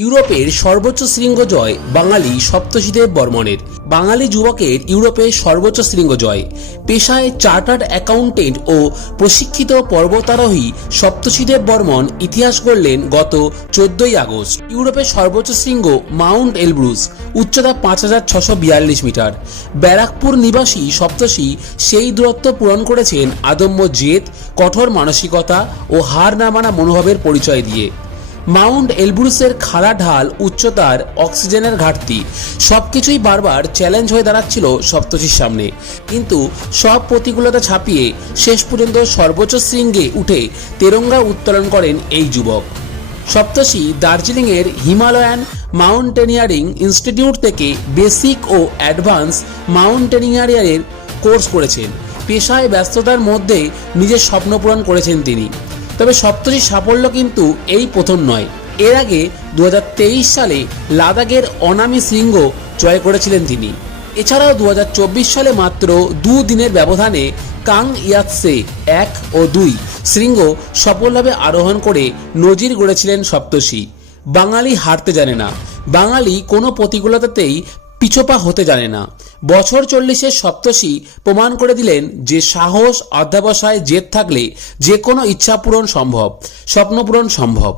ইউরোপের সর্বোচ্চ শৃঙ্গ জয় বাঙালি সপ্তর্ষিদেব বর্মণের। বাঙালি যুবকের ইউরোপে সর্বোচ্চ শৃঙ্গ জয়। পেশায় চার্টার্ড অ্যাকাউন্টেন্ট ও প্রশিক্ষিত পর্বতারোহী সপ্তর্ষিদেব বর্মণ ইতিহাস গড়লেন গত 14ই আগস্ট। ইউরোপের সর্বোচ্চ শৃঙ্গ মাউন্ট এলব্রুস, উচ্চতা 5642 মিটার। ব্যারাকপুর নিবাসী সপ্তর্ষি সেই দূরত্ব পূরণ করেছেন আদম্য জেদ, কঠোর মানসিকতা ও হার না মানা মনোভাবের পরিচয় দিয়ে। মাউন্ট এলব্রুসের খাড়া ঢাল, উচ্চতার, অক্সিজেনের ঘাটতি সবকিছুই বারবার চ্যালেঞ্জ হয়ে দাঁড়াচ্ছিল সপ্তর্ষির সামনে। কিন্তু সব প্রতিকূলতা ছাপিয়ে শেষ পর্যন্ত সর্বোচ্চ শৃঙ্গে উঠে তেরঙ্গা উত্তোলন করেন এই যুবক। সপ্তর্ষি দার্জিলিংয়ের হিমালয়ান মাউন্টেনিয়ারিং ইনস্টিটিউট থেকে বেসিক ও অ্যাডভান্স মাউন্টেনিয়ারিংয়ের কোর্স করেছেন। পেশায় ব্যস্ততার মধ্যে নিজের স্বপ্ন পূরণ করেছেন তিনি। তবে সপ্তর্ষির সাফল্য কিন্তু এই প্রথম নয়। এর আগে 2023 সালে লাদাখের অনামি শৃঙ্গ জয় করেছিলেন তিনি। এছাড়াও 2024 সালে মাত্র 2 দিনের ব্যবধানে কাং ইয়াতসে 1 ও 2 শৃঙ্গ সফলভাবে আরোহণ করে নজির গড়েছিলেন সপ্তর্ষি। বাঙালি হারতে জানে না, বাঙালি কোনো প্রতিকূলতাতেই পিছপা হতে জানে না। বছর 40-এর সপ্তর্ষি প্রমাণ করে দিলেন যে সাহস, অধ্যবসায়, জেদ থাকলে যে কোনো ইচ্ছা পূরণ সম্ভব, স্বপ্ন পূরণ সম্ভব।